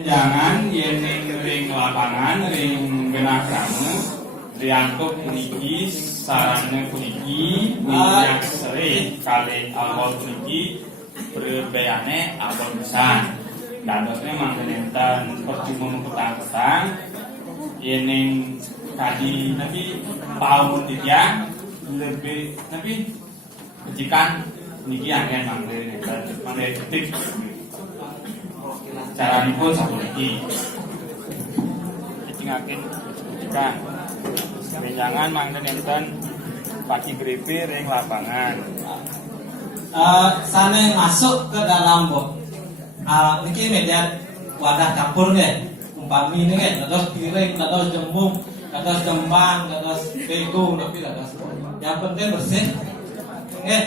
Jangan yen ring lapangan ring genah kamu diangkut puniki sarana puniki minyak seri kali awal puniki berbeyane awal besar dadosnya mangkenen percuma petang-petang yening tadi tapi tahun dia lebih tapi kejikan puniki agen mangkenen ketik cara dipun satu lagi ditinggalkan jika benjangan mangden enten pagi grepe ring lapangan sana masuk ke dalam niki media wadah dapur nih umpami ini kan dados piring dados jembung dados jembang dados bego tapi dados yang penting bersih nih.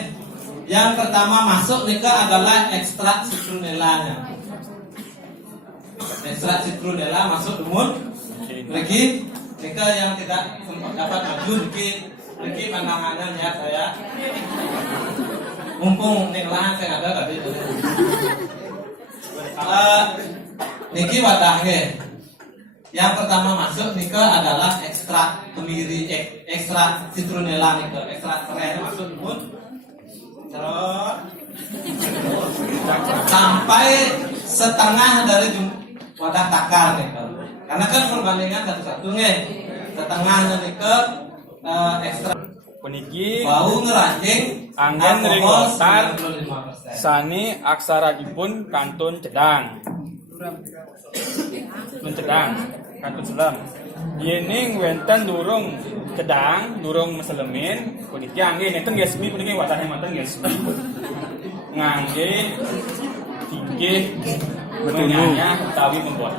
Yang pertama masuk nika adalah ekstrak citronellanya. Ekstrak citronella masuk dumun lagi jika yang tidak dapat maju lagi pandangannya ya saya mumpung nih lahan saya ada tadi niki wadahnya yang pertama masuk nika adalah ekstrak kemiri ekstrak citronella nika ekstrak serai masuk dumun terus sampai setengah dari wadah takar nih karena kan perbandingan satu-satu nih setengahnya nih ke ekstra puniki bau ngerancing angin ring lontar 95%. sani aksara dipun kantun cedang kantun selam yening wenten durung cedang durung meselemin puniki angin enten gesmi puniki watahnya manten gesmi ngangge tinggi menyanya utawi membor.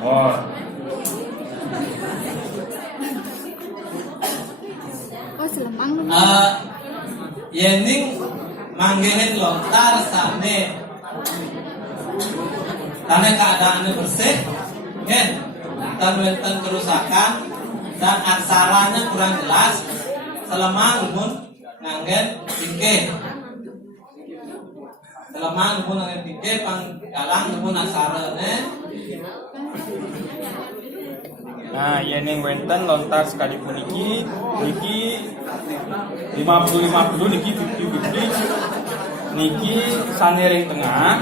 Oh, selemang. Yening manggehin lontar sane karena keadaannya bersih kan dan wenten kerusakan dan aksaranya kurang jelas selemang pun nganggen tinggi selemang pun nganggen tinggi panggalang pun aksaranya. Nah, yening wenten lontar sekali puniki niki 50-50 niki 50-50 niki sanering tengah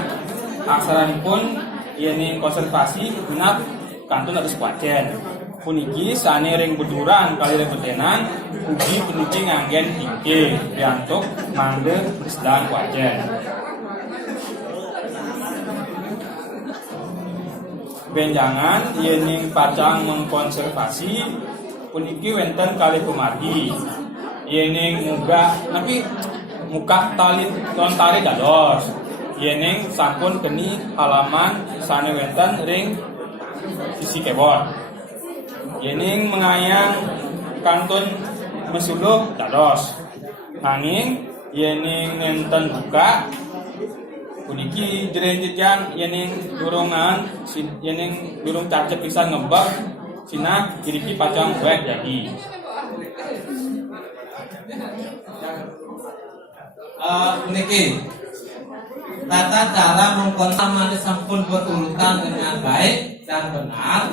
aksaranipun yening konservasi genap kantun harus wajen puniki sanering beduran kali rebetenan ugi puniki nganggen tinggi diantuk mangde sedang wajen benjangan yening pacang mengkonservasi puniki wenten kali kumargi yening muka tali lontari dados yening sampun keni halaman sane wenten ring sisi kebon yening mengayang kantun mesuluk dados nanging yening nenten buka puniki jerenjejan yening durungan yening durung cacet pisan ngebak cina kiriki pacang buat jadi Niki tata cara mengkontamani sampun berurutan dengan baik dan benar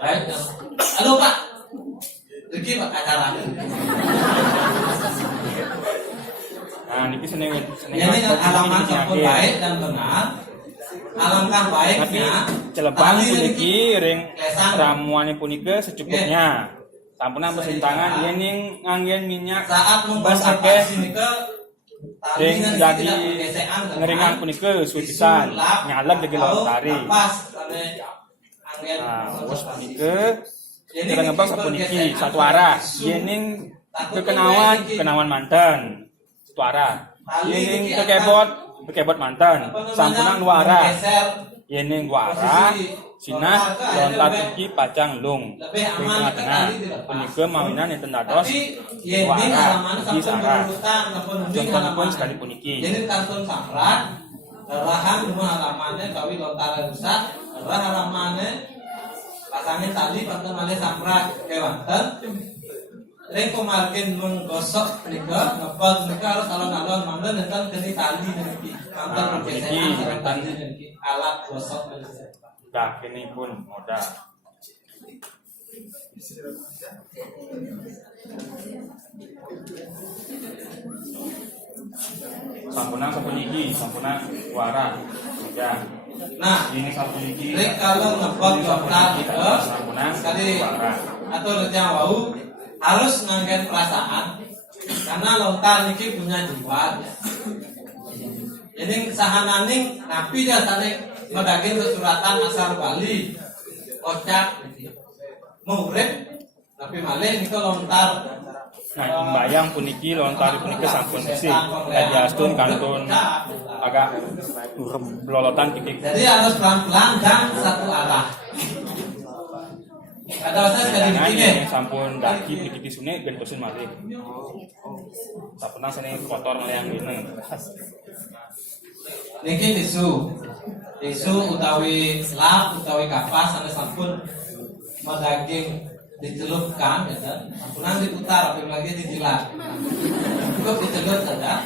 baik dan halo Pak Niki Pak acara nah niki seneng ini halaman sampun baik dan benar alangkah baiknya celepan puniki ring ramuannya punike secukupnya sampun bersentangan yening nganggen minyak saat bas akeh nike ring jadi ngeringan punike suwi pisan nyalep lagi lontari nah wes punike kita ngebang sapuniki satu arah yening kekenawan manten satu arah yening kekebot manten sampunan dua arah yening dua arah Cina lontar iki pacang lung ing tengah-tengah punike maminan enten dados dua arah di arah contohipun sekali puniki jadi kantun samrat lahan rumah halamannya kawi lontar rusak halamannya pasangin tali panten malih samrat kewanten ring kumargin menggosok nika ngepot nika harus alon-alon mangga nenten keni tali niki manten pergesekan tali niki alat gosok dakinipun modal. Sampuna sapuniki, sampuna wara. Ya. Nah, Ini sapuniki. Rek kalau ngebot lontar itu sampuna sekali wara. atau yang wau harus ngangkat perasaan karena lontar niki punya jiwa. Jadi sahananing napi dia tadi medaging kesuratan asal Bali kocak murid tapi malih niku lontar. Nah, imbayang puniki lontar puniki sampun isih. Dadi astun kantun agak lolotan kikik. Jadi harus pelan-pelan dan satu arah. Ada saya sekali begini. Yang sampun daki puniki sune gentosun malih. Sapuna sene kotor melayang dene. Niki tisu utawi lap utawi kapas ane sampun medaging dicelupkan ya kan. Sampunan diputar apalagi dijilat. Cukup dicelut saja.